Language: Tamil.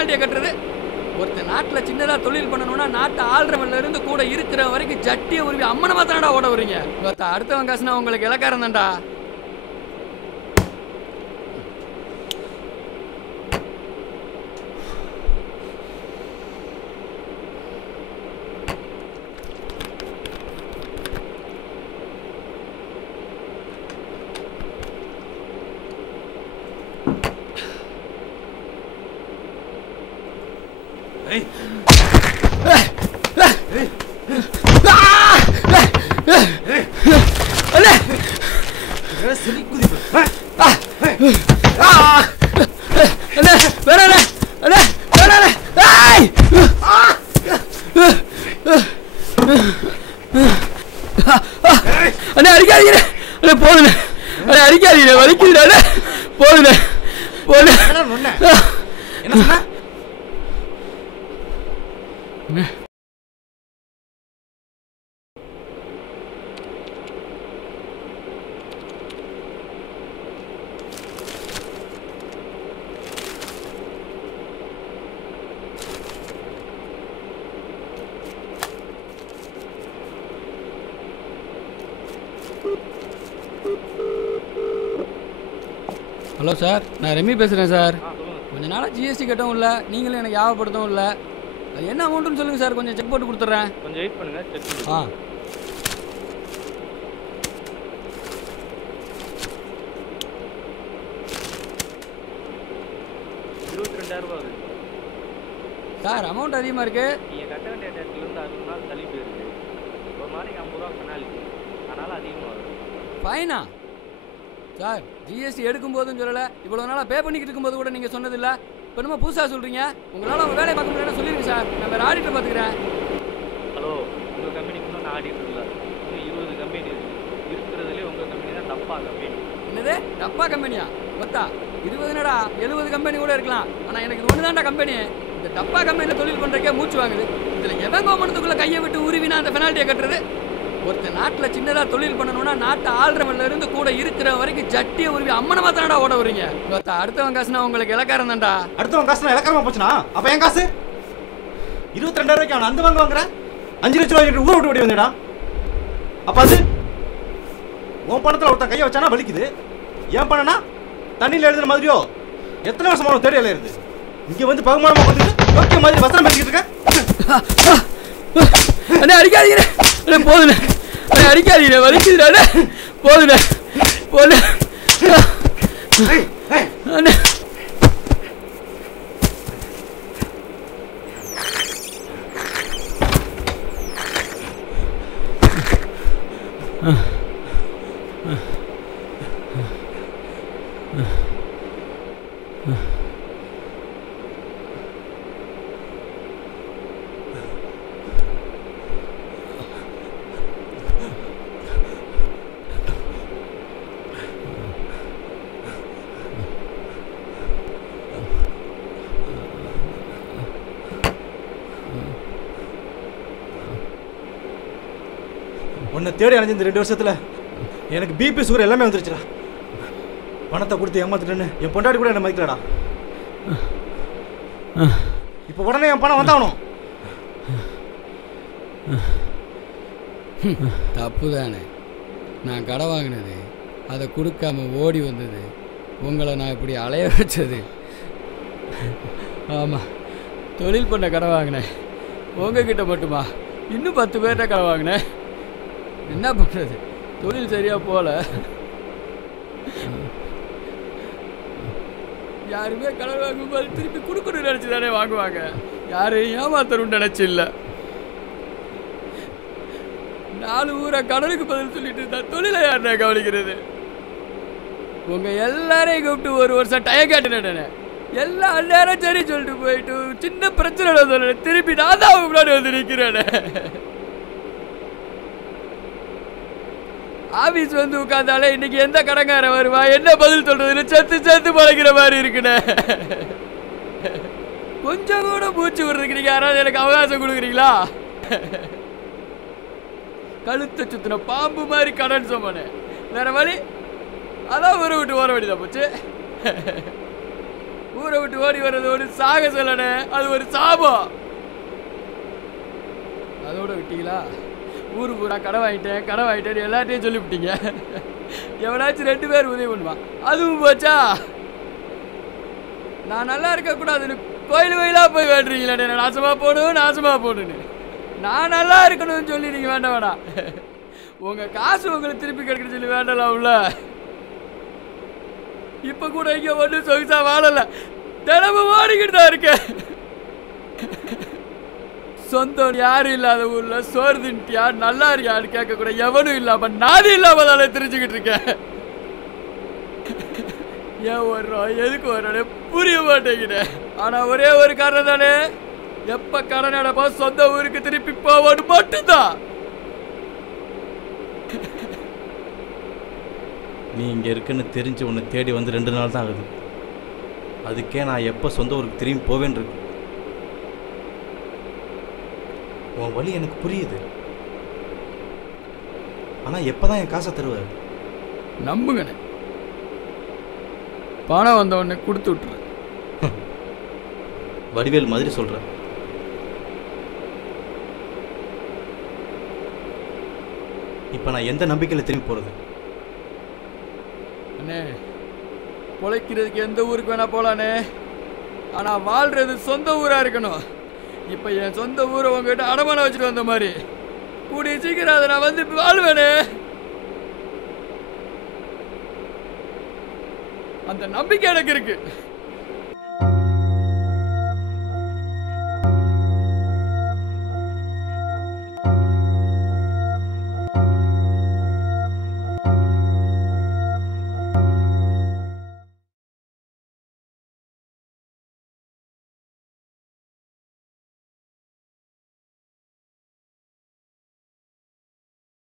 பெனால்ட்டியை கட்டுறது. ஒருத்தர் நாட்டில் சின்னதாக தொழில் பண்ணணும்னா நாட்டை ஆள்றவன்ல இருந்து கூட இருக்கிற வரைக்கும் ஜட்டியை உருவி அம்மனை தானடா ஓட வரீங்க அடுத்தவன் காசுனா உங்களுக்கு இலக்காரன் தான்டா. அண்ணே அடிக்காதீங்க அண்ணே போதுண்ணே அண்ணே அடிக்காதீங்க வலிக்குதுண்ணே போதுண்ணே போதுண்ணே என்ன சொன்ன? ஹலோ சார் நான் ரெமி பேசுகிறேன் சார் கொஞ்ச நாளாக ஜிஎஸ்டி கட்டவும் இல்லை. நீங்களும் எனக்கு யாவப்படுத்தவும் இல்லை. என்ன அமௌண்ட்டுன்னு சொல்லுங்கள் சார் கொஞ்சம் செக் போட்டு கொடுத்துட்றேன். கொஞ்சம் வெயிட் பண்ணுங்க செக் ஆ. இருபத்தி ரெண்டாயிரம் ரூபாய் வருது சார் அமௌண்ட் அதிகமாக இருக்குது நீங்க கட்ட வேண்டிய டேட்ல இருந்து அறுபது நாள் தள்ளி போயிருக்கு. ஒரு நாளைக்கு ஐம்பது ரூபா பெனால்ட்டி அதனால அதிகமாக வருது. ஃபைனா சார் ஜிஎஸ்டி எடுக்கும்போதும் சொல்லலை இவ்வளோ நாளாக பே பண்ணிக்கிட்டு இருக்கும்போது கூட நீங்கள் சொன்னதில்ல. இப்போ நம்ம புதுசாக சொல்கிறீங்க உங்களால் உங்கள் வேலையை பார்க்க முடியலன்னு சொல்லிடுங்க சார். நான் வேறு ஆடிட்டர் பார்த்துக்கிறேன். ஹலோ உங்க கம்பெனிக்கு இன்னும் நான் ஆடிட்டு இல்லை இன்னும் இருபது கம்பெனி இருக்கு. இருக்கிறதுலே உங்க கம்பெனி தான் டப்பா கம்பெனி என்னது? டப்பா கம்பெனியா மொத்தா இருபதுனடா எழுபது கம்பெனி கூட இருக்கலாம். ஆனால் எனக்கு இது ஒன்று தான்டா கம்பெனி இந்த டப்பா கம்பெனியில் தொழில் பண்ணுறக்கே மூச்சு வாங்குது. இதில் எவன் கவர்மெண்ட்டுக்குள்ளே கையை விட்டு உருவினா அந்த பெனால்ட்டியை கட்டுறது? ஒருத்தர் நாட்டில் சின்னதாக தொழில் பண்ணணும்னா நாட்டை ஆள்றவன்ல இருந்து கூட இருக்கிற வரைக்கும் ஜட்டியை உருவி அம்மனமா தானடா ஓட வரீங்க அடுத்தவன் காசுனா உங்களுக்கு இலக்காரம் தான்டா. அடுத்தவன் காசு நான் இலக்காரமா போச்சுனா? அப்ப என் காசு? இருபத்தி ரெண்டாயிரம் ரூபாய்க்கு அவன் அந்த வாங்க வாங்குறேன் அஞ்சு லட்ச ரூபாய்க்கு ஊரை விட்டு ஓடி வந்தேடா. அப்ப அது? உன் பணத்துல ஒருத்தன் கையை வச்சானா வலிக்குது. ஏன் பண்ணனா தண்ணியில் எழுதுன மாதிரியோ? எத்தனை வருஷமா உனக்கு தேடி இருக்கு இங்க வந்து பகுமானமா வந்துட்டு யோக்கிய மாதிரி வசனம் பேசிக்கிட்டு இருக்க. அண்ணே அடிக்காதீங்க அண்ணே போதுண்ணே. அண்ணே அடிக்காதீங்க வலிக்குதுடா அண்ணே. போதுண்ணே. போதுண்ணே. ஏய், ஏய், அண்ணே உன்னை தேடி அலைஞ்ச இந்த ரெண்டு வருஷத்துல எனக்கு பிபி சுகர் எல்லாமே வந்துருச்சுடா. பணத்தை கொடுத்து ஏமாத்துட்டுன்னு என் பொண்டாடி கூட என்ன மதிக்கலடா. இப்போ உடனே என் பணம் வந்தாகணும். தப்பு தானே நான் கடை வாங்கினது அதை கொடுக்காம ஓடி வந்தது உங்களை நான் இப்படி அலைய வச்சது. ஆமாம் தொழில் பண்ண கடை வாங்கினேன். உங்ககிட்ட மட்டுமா? இன்னும் பத்து பேர்கிட்ட கடை வாங்கினேன். என்ன பண்ணுறது தொழில் சரியாக போகல யாருமே கடன் வாங்கும்போது திருப்பி கொடுக்கணும்னு நினச்சி தானே வாங்குவாங்க. யாரையும் ஏமாத்தணும்னு நினச்சி இல்லை நாலு ஊரை கடலுக்கு பதில் சொல்லிட்டு இருந்தா தொழிலை யாருண்ணே கவனிக்கிறது? உங்க எல்லாரையும் கூப்பிட்டு ஒரு வருஷம் டயம் கேட்டுனே எல்லா நேரம் சரி சொல்லிட்டு போயிட்டு சின்ன பிரச்சனை சொல்ல திருப்பி நான் தான் முன்னாடி வந்து நிற்கிறேனே ஆபீஸ் வந்து உட்காந்தாலே இன்னைக்கு எந்த கடங்காரன் வருவா? என்ன பதில் சொல்றதுன்னு செத்து செத்து பழகிற மாதிரி இருக்குண்ணே. கொஞ்சம் கூட மூச்சு விடுறதுக்கு நீங்க யாராவது எனக்கு அவகாசம் கொடுக்குறீங்களா? கழுத்தை சுத்தின பாம்பு மாதிரி கடன் சொன்னே வேற வழி? அதான் ஊரை விட்டு ஓட வேண்டியதா போச்சு. ஊரை விட்டு ஓடி வர்றது ஒரு சாக சொல்லணே அது ஒரு சாபம். அதோட விட்டீங்களா? ஊர் பூரா கடை வாங்கிட்டேன் கடை வாங்கிட்டேன் எல்லாத்தையும் சொல்லிவிட்டீங்க. எவனாச்சும் ரெண்டு பேர் உதவி பண்ணுவான் அதுவும் போச்சா? நான் நல்லா இருக்கக்கூடாதுன்னு கோயில் கோயிலாக போய் வேண்டுறீங்களே நாசமாக போகணும் நாசமாக போகணுன்னு நான் நல்லா இருக்கணும்னு சொல்லி நீங்கள் வேண்டாம் வேணாம் உங்கள் காசு உங்களுக்கு திருப்பி கிடைக்கிற சொல்லி வேண்டலாம்ல. இப்போ கூட இங்கே ஒன்றும் சொகுசாக வாழலை. தினமும் ஓடிக்கிட்டு தான் இருக்கேன். சொந்தம் யாரும் இல்லாத ஊர்ல சோறு தின்ட்டியா நல்லா இருக்கியான்னு கேட்க கூட எவனும் இல்லாம நானும் இல்லாம தானே தெரிஞ்சுக்கிட்டு இருக்கேன். ஏன் வர்றோம் எதுக்கு வர்றோம் புரிய மாட்டேங்கிறேன் ஆனா ஒரே ஒரு காரணம் தானே. எப்ப கடன் அடைப்போ சொந்த ஊருக்கு திருப்பி போவான்னு மட்டும்தான். நீ இங்கே இருக்குன்னு தெரிஞ்சு உன்னை தேடி வந்து ரெண்டு நாள் தான் ஆகுது. அதுக்கே நான் எப்போ சொந்த ஊருக்கு திரும்பி போவேன்னு இருக்கு. உன் வழி எனக்கு புரியுது. ஆனால் எப்போ தான் என் காசை தருவ நம்புங்கண்ணே. பணம் வந்த உடனே கொடுத்து விட்டுரு. வடிவேல் மாதிரி சொல்கிற இப்போ நான் எந்த நம்பிக்கையில் திரும்பி போகிறது அண்ணே பொழைக்கிறதுக்கு எந்த ஊருக்கு வேணா போலானே ஆனா வாழ்றது சொந்த ஊரா இருக்கணும். இப்ப என் சொந்த ஊரை உங்ககிட்ட அடமானம் வச்சுட்டு வந்த மாதிரி. கூடிய சீக்கிரம் அதை நான் வந்து வாழ்வேனே. அந்த நம்பிக்கை எனக்கு இருக்கு.